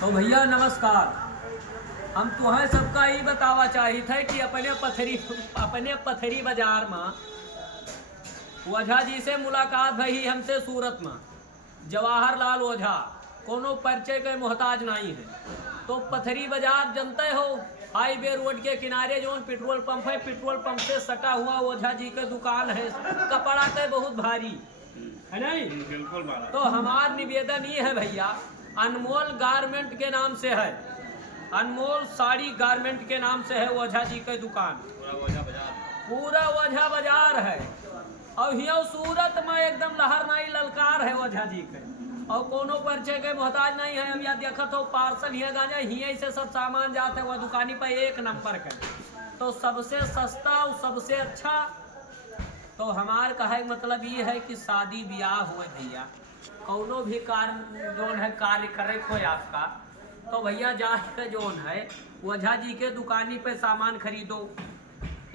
तो भैया नमस्कार। हम तुम्हें सबका ही बतावा चाहिए थे कि अपने पथरी बाजार में ओझा जी से मुलाकात भई हमसे सूरत में। जवाहरलाल ओझा कोनो परिचय के मोहताज नहीं है। तो पथरी बाजार जनते हो, हाईवे रोड के किनारे जो पेट्रोल पंप है, पेट्रोल पंप से सटा हुआ ओझा जी के दुकान है। कपड़ा के बहुत भारी है नहीं, बिल्कुल। तो हमार निवेदन ये है भैया, अनमोल गारमेंट के नाम से है, अनमोल साड़ी गारमेंट के नाम से है ओझा जी के दुकान। पूरा ओझा बाजार है और हियो सूरत में एकदम लहर नहीं ललकार है ओझा जी के, और कोनो परिचय के मोहताज नहीं है। अब या देखत हो पार्सल हिया गांजा हिया से सब सामान जाते हुआ दुकानी पर एक नंबर के, तो सबसे सस्ता और सबसे अच्छा। तो हमार कहे मतलब ये है कि शादी ब्याह हुए भैया, कौनो भी कार्य जोन है कार्य करे कोई आपका, तो भैया जाके जोन है ओझा जी के दुकानी पे सामान खरीदो,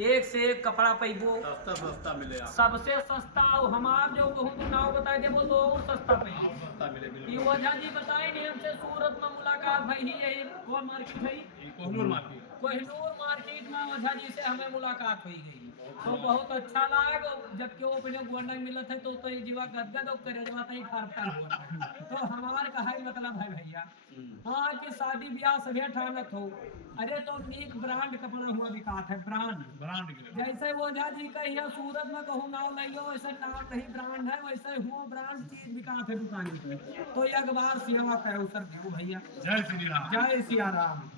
एक से एक कपड़ा पैबो, सस्ता मिलेगा, सबसे सस्ता। और हमार जो बहुत नाव बताए देबो तो और सस्ता पैबो। सस्ता मिले। ये ओझा जी बताए नहीं हमसे सूरत में मुलाकात भई ही यही कौन मार्केट है, कोहिनूर मार्केट में ओझा जी से हमें मुलाकात हुई गई। तो बहुत अच्छा लगा, जबकि वो अपने गोंडा मिला थे तो ये जीवा गदगद और करे जवाता ही फरता हुआ। तो हमार कहा मतलब है भैया, हाँ कि शादी ब्याह सभी ठानत हो, अरे तो नीक ब्रांड कपड़ा हुआ बिकात है, ब्रांड जैसे ओझा जी का यहाँ सूरत में कहूँ नाम नहीं हो, वैसे नाम नहीं ब्रांड है, वैसे हुआ ब्रांड चीज बिकात है दुकानी पे। तो एक बार सेवा तय सर देव भैया। जय श्री राम। जय सिया राम।